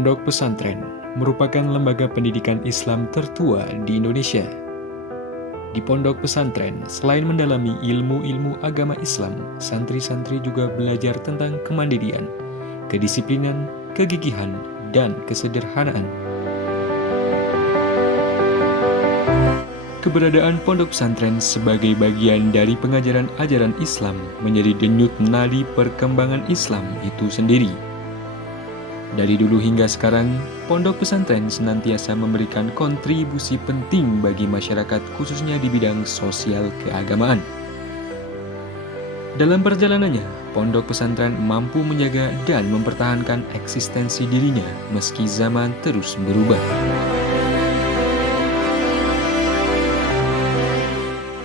Pondok pesantren merupakan lembaga pendidikan Islam tertua di Indonesia. Di pondok pesantren, selain mendalami ilmu-ilmu agama Islam, santri-santri juga belajar tentang kemandirian, kedisiplinan, kegigihan, dan kesederhanaan. Keberadaan pondok pesantren sebagai bagian dari pengajaran ajaran Islam menjadi denyut nadi perkembangan Islam itu sendiri. Dari dulu hingga sekarang, pondok pesantren senantiasa memberikan kontribusi penting bagi masyarakat khususnya di bidang sosial keagamaan. Dalam perjalanannya, pondok pesantren mampu menjaga dan mempertahankan eksistensi dirinya meski zaman terus berubah.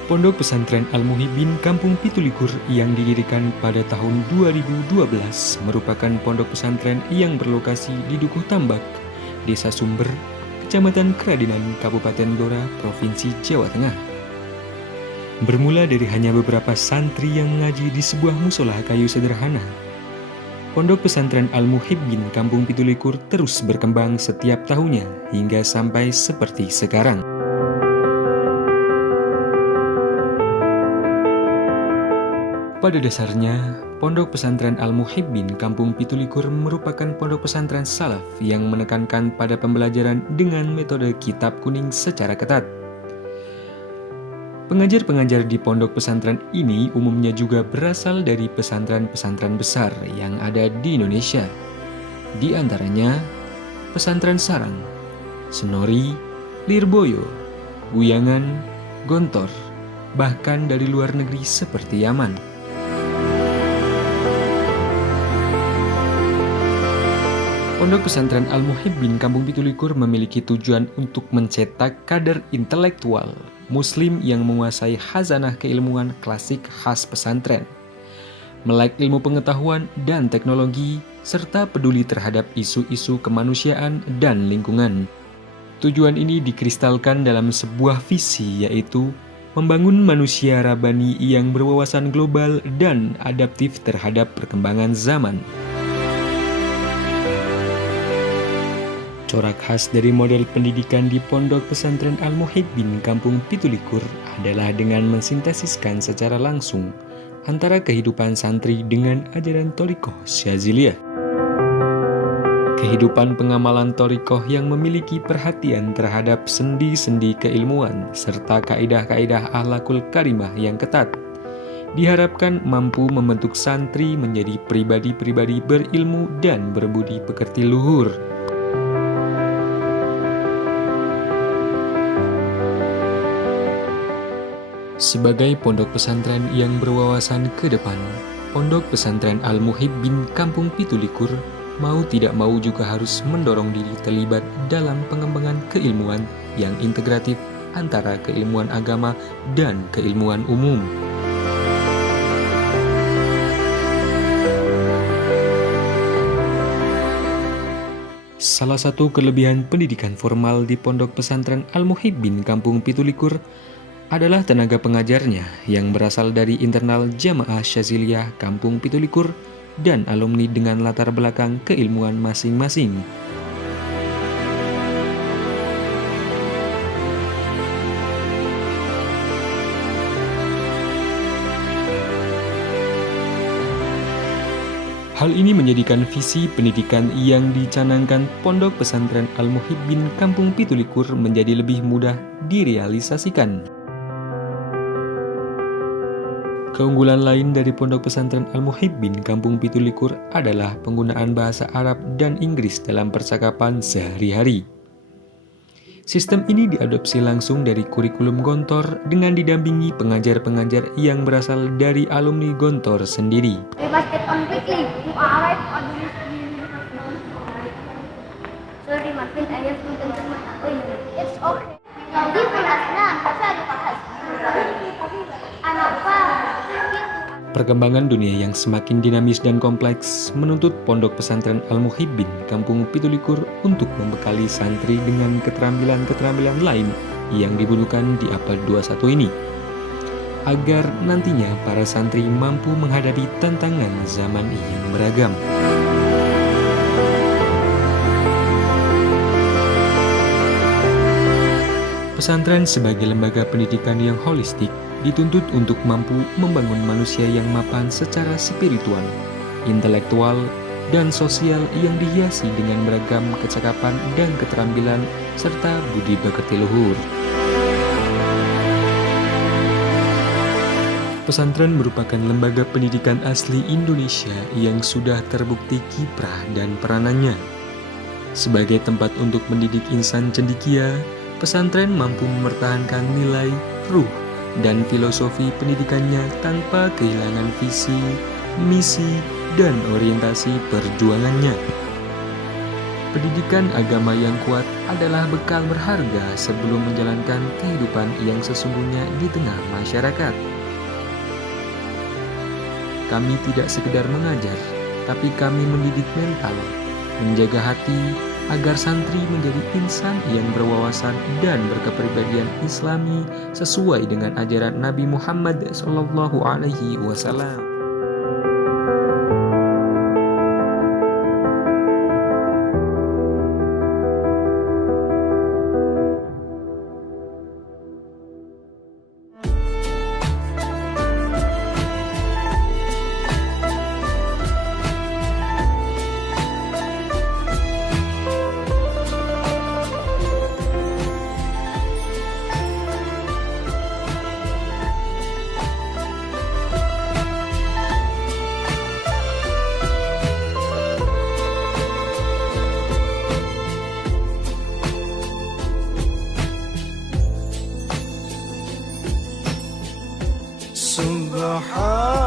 Pondok Pesantren Al-Muhibbin Kampung Pitulikur yang didirikan pada tahun 2012 merupakan pondok pesantren yang berlokasi di Dukuh Tambak, Desa Sumber, Kecamatan Keradenan, Kabupaten Blora, Provinsi Jawa Tengah. Bermula dari hanya beberapa santri yang mengaji di sebuah musola kayu sederhana, Pondok Pesantren Al-Muhibbin Kampung Pitulikur terus berkembang setiap tahunnya hingga sampai seperti sekarang. Pada dasarnya, Pondok Pesantren Al-Muhibbin Kampung Pitulikur merupakan pondok pesantren salaf yang menekankan pada pembelajaran dengan metode kitab kuning secara ketat. Pengajar-pengajar di pondok pesantren ini umumnya juga berasal dari pesantren-pesantren besar yang ada di Indonesia. Di antaranya, Pesantren Sarang, Senori, Lirboyo, Guyangan, Gontor, bahkan dari luar negeri seperti Yaman. Pondok Pesantren Al-Muhibbin Kampung Pitulikur memiliki tujuan untuk mencetak kader intelektual Muslim yang menguasai khazanah keilmuan klasik khas pesantren, melek ilmu pengetahuan dan teknologi, serta peduli terhadap isu-isu kemanusiaan dan lingkungan. Tujuan ini dikristalkan dalam sebuah visi, yaitu membangun manusia rabani yang berwawasan global dan adaptif terhadap perkembangan zaman. Corak khas dari model pendidikan di Pondok Pesantren Al-Muhibbin Kampung Pitulikur adalah dengan mensintesiskan secara langsung antara kehidupan santri dengan ajaran Thariqah Syadziliyah. Kehidupan pengamalan Thariqah yang memiliki perhatian terhadap sendi-sendi keilmuan serta kaidah-kaidah akhlakul karimah yang ketat diharapkan mampu membentuk santri menjadi pribadi-pribadi berilmu dan berbudi pekerti luhur. Sebagai pondok pesantren yang berwawasan ke depan, Pondok Pesantren Al-Muhibbin Kampung Pitulikur mau tidak mau juga harus mendorong diri terlibat dalam pengembangan keilmuan yang integratif antara keilmuan agama dan keilmuan umum. Salah satu kelebihan pendidikan formal di Pondok Pesantren Al-Muhibbin Kampung Pitulikur adalah tenaga pengajarnya yang berasal dari internal Jamaah Syadziliyah Kampung Pitulikur dan alumni dengan latar belakang keilmuan masing-masing. Hal ini menjadikan visi pendidikan yang dicanangkan Pondok Pesantren Al-Muhibbin Kampung Pitulikur menjadi lebih mudah direalisasikan. Keunggulan lain dari Pondok Pesantren Al-Muhibbin Kampung Pitulikur adalah penggunaan bahasa Arab dan Inggris dalam percakapan sehari-hari. Sistem ini diadopsi langsung dari kurikulum Gontor dengan didampingi pengajar-pengajar yang berasal dari alumni Gontor sendiri. Perkembangan dunia yang semakin dinamis dan kompleks menuntut Pondok Pesantren Al-Muhibbin Kampung Pitulikur untuk membekali santri dengan keterampilan-keterampilan lain yang dibutuhkan di abad 21 ini, agar nantinya para santri mampu menghadapi tantangan zaman yang beragam. Pesantren sebagai lembaga pendidikan yang holistik dituntut untuk mampu membangun manusia yang mapan secara spiritual, intelektual, dan sosial yang dihiasi dengan beragam kecakapan dan keterampilan serta budi pekerti luhur. Pesantren merupakan lembaga pendidikan asli Indonesia yang sudah terbukti kiprah dan peranannya. Sebagai tempat untuk mendidik insan cendekia, pesantren mampu mempertahankan nilai, ruh, dan filosofi pendidikannya tanpa kehilangan visi, misi, dan orientasi perjuangannya. Pendidikan agama yang kuat adalah bekal berharga sebelum menjalankan kehidupan yang sesungguhnya di tengah masyarakat. Kami tidak sekedar mengajar, tapi kami mendidik mental, menjaga hati, agar santri menjadi insan yang berwawasan dan berkepribadian Islami sesuai dengan ajaran Nabi Muhammad SAW.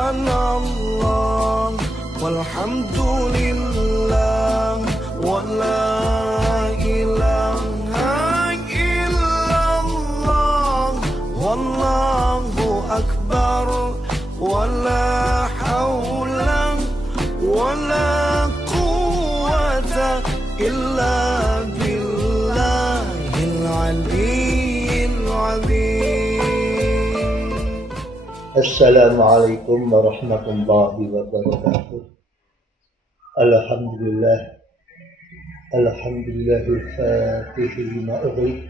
Subhanallah walhamdulillah wa la ilaha illallah wallahu akbar wa la hawla wa la quwwata illa billahil aliyyil azim. Assalamualaikum warahmatullahi wabarakatuh. Alhamdulillah, alhamdulillahil fatihi lima ughliq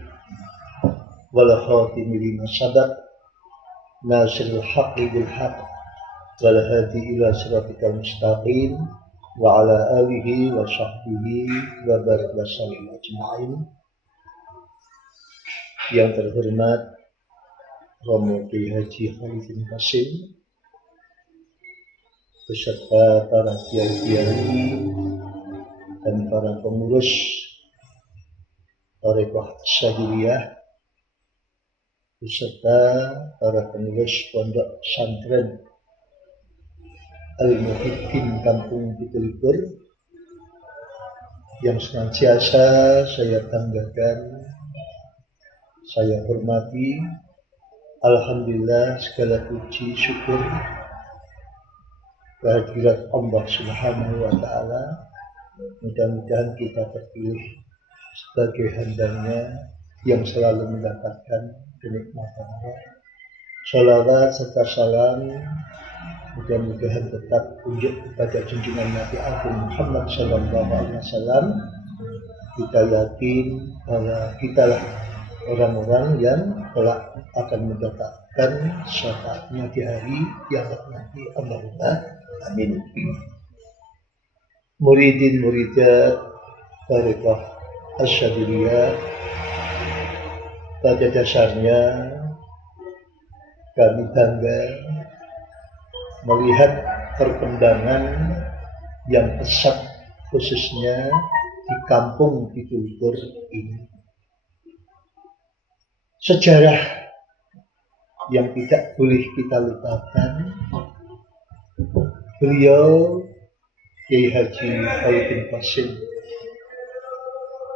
wal khatimi lima sabaq, nasiril haqqi bil haqq wal hadi ila siratikal mustaqim wa ala alihi wa sahbihi wa barik wa sallim ajma'in. Yang terhormat Romo Kiai Haji Khalidin Qasim beserta para kiai-kiai dan para pengurus Thariqah Syadiliyah beserta para pengurus pondok pesantren Al-Muhibbin Kampung Pitulikur yang senantiasa saya banggakan, saya hormati. Alhamdulillah, segala puji syukur kehadirat Allah Subhanahu wa Ta'ala. Mudah-mudahan kita terpilih sebagai hambanya yang selalu mendapatkan kenikmatan Allah. Shalawat serta salam mudah-mudahan tetap tunjuk kepada junjungan Nabi Agung Muhammad Sallallahu Alaihi Wasallam. Kita yakin bahwa kitalah orang-orang yang kelak akan mendapatkan syafaatnya di hari kiamat nanti. Allahumma amin. Muridin muridat Thariqah Asyadiliyah, pada dasarnya kami bangga melihat perkembangan yang pesat khususnya di kampung Pitulikur ini. Sejarah yang tidak boleh kita lupakan, beliau Kiai Haji Khalidin Qasim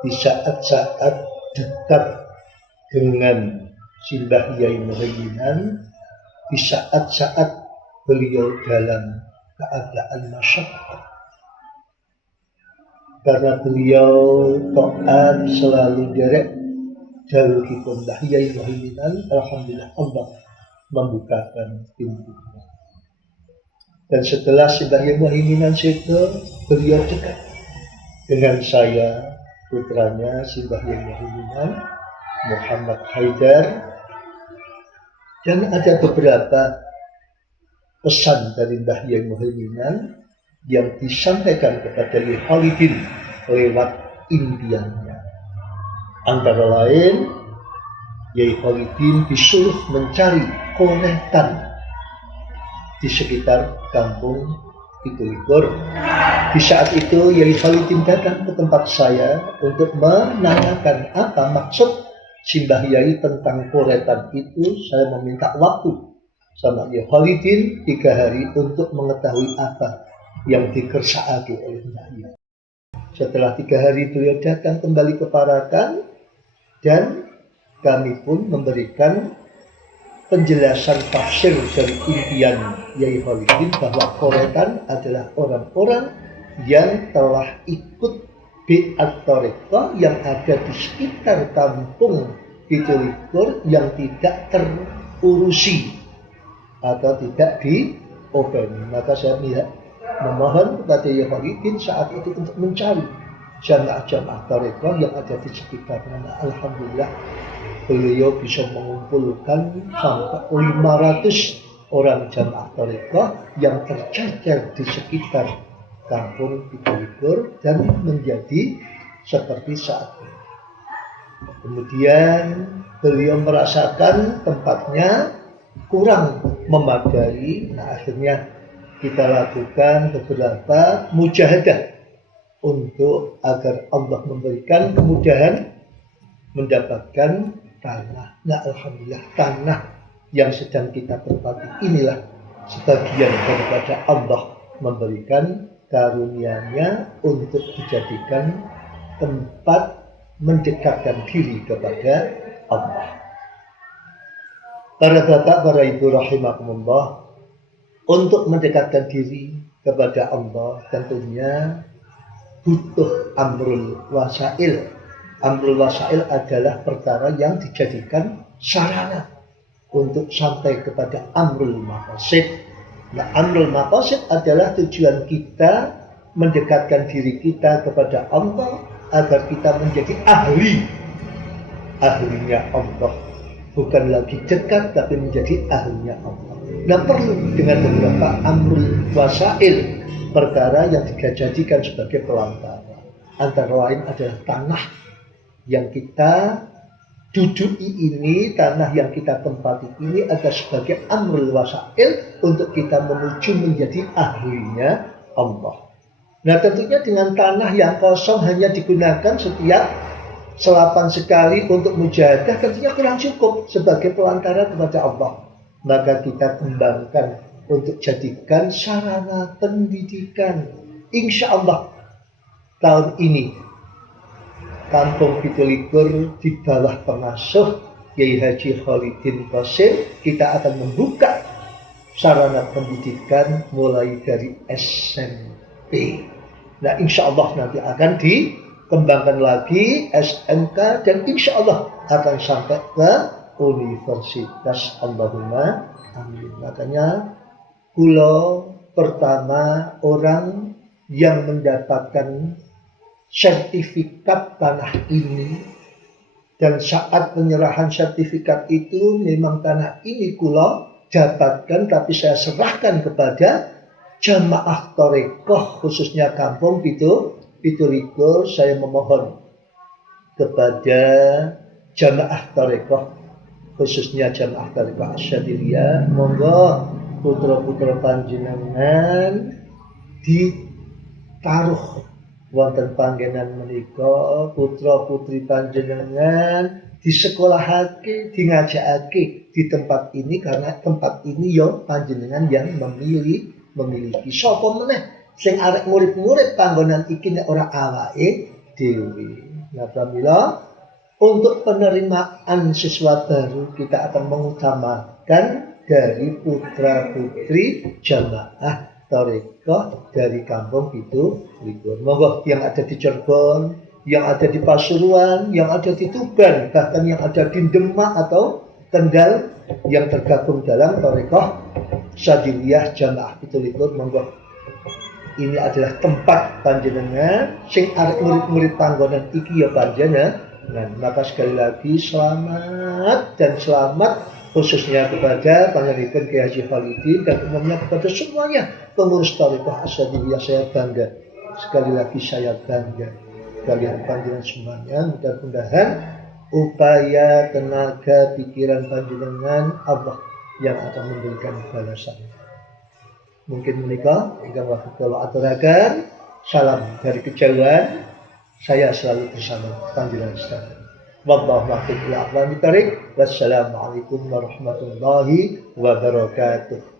di saat-saat dekat dengan Simbah Yai Muhyiddin, di saat-saat beliau dalam keadaan masyarakat, karena beliau taat selalu derek jauhipun Yai Muhyiddin. Alhamdulillah Allah membukakan pintunya. Dan setelah Simbah Yai Muhyiddin itu, beliau dekat dengan saya, putranya Simbah Yai Muhyiddin, Muhammad Haidar, dan ada beberapa pesan dari Mbah Yai Muhaiminan yang disampaikan kepada Yai Khalidin lewat impiannya. Antara lain, Yai Khalidin disuruh mencari konetan di sekitar kampung Pitulikur. Di saat itu Yai Khalidin datang ke tempat saya untuk menanyakan apa maksud Simbah Yai tentang konetan itu. Saya meminta waktu sama Yai Khalidin 3 hari untuk mengetahui apa yang dikersakake oleh Mbah Yai. Setelah 3 hari beliau datang kembali ke Parakan, dan kami pun memberikan penjelasan tafsir dari impian Yai Khalidin bahwa koretan adalah orang-orang yang telah ikut bi'at thariqah yang ada di sekitar kampung Pitulikur yang tidak terurusi atau tidak diopeni. Maka saya memohon kepada Yai Khalidin saat itu untuk mencari jamaah-jamaah thariqah yang ada di sekitarnya. Nah, alhamdulillah beliau bisa mengumpulkan sampai 500 orang jamaah thariqah yang tercecer di sekitar kampung Pitulikur dan menjadi seperti saat ini. Kemudian beliau merasakan tempatnya kurang memadai. Nah, akhirnya kita lakukan beberapa mujahadah untuk agar Allah memberikan kemudahan mendapatkan tanah. Nah, alhamdulillah tanah yang sedang kita tempati inilah sebagian daripada Allah memberikan karunia-Nya untuk dijadikan tempat mendekatkan diri kepada Allah. Para bapak, para ibu rahimakumullah, untuk mendekatkan diri kepada Allah tentunya butuh amrul wasail. Amrul wasail adalah perkara yang dijadikan sarana untuk sampai kepada amrul maqasid. Nah, amrul maqasid adalah tujuan kita mendekatkan diri kita kepada Allah agar kita menjadi ahlinya Allah. Bukan lagi dekat tapi menjadi ahlinya Allah. Nah, perlu dengan beberapa amrul wasail, perkara yang dijadikan sebagai pelantara. Antara lain adalah tanah yang kita duduki ini, tanah yang kita tempati ini adalah sebagai amrul wasail untuk kita menuju menjadi ahlinya Allah. Nah, tentunya dengan tanah yang kosong hanya digunakan setiap selapan sekali untuk mujahadah tentunya kurang cukup sebagai pelantara kepada Allah. Maka kita kembangkan untuk jadikan sarana pendidikan. Insya Allah tahun ini Kampung Pitulikur di bawah pengasuh Yai Haji Khalidin Qasim kita akan membuka sarana pendidikan mulai dari SMP. Nah, insya Allah nanti akan dikembangkan lagi SMK dan insya Allah akan sampai ke universitas. Allahumma amin. Makanya kula pertama orang yang mendapatkan sertifikat tanah ini, dan saat penyerahan sertifikat itu memang tanah ini kula dapatkan tapi saya serahkan kepada jamaah thariqah khususnya kampung Pitulikur. Saya memohon kepada jamaah thariqah khususnya jamaah thariqah Asyadiliyah, monggo putra-putra panjenengan ditaruh wonten panggenan menika, putra putri panjenengan disekolahake, dingajakake di tempat ini karena tempat ini yo panjenengan yang memiliki. Sapa meneh sing arek murid-murid panggonan iki nek ora awake dhewe. Nah, pramila untuk penerimaan siswa baru kita akan mengutamakan dari putra putri jamaah thariqah dari kampung Pitulikur. Monggo yang ada di Cirebon, yang ada di Pasuruan, yang ada di Tuban, bahkan yang ada di Demak atau Kendal yang tergabung dalam thariqah Syadiliyah Jamaah Pitulikur, monggo. Ini adalah tempat panjenengan sing arep murid-murid panggonan iki ya Nah, maka sekali lagi selamat dan selamat khususnya kepada Panjenengan Kiai Haji Khalidin dan umumnya kepada semuanya pengurus Thariqah Asyadiyah. Saya bangga, sekali lagi saya bangga kalian panjenengan semuanya. Mudah-mudahan upaya, tenaga, pikiran panjenengan Allah yang akan memberikan balasan. Mungkin menikah, ingkang kalau aturakan salam dari kejauhan, saya selalu bersama panjenengan sekalian. Wallahu muwaffiq ila aqwamit thariq. Wassalamualaikum warahmatullahi wabarakatuh.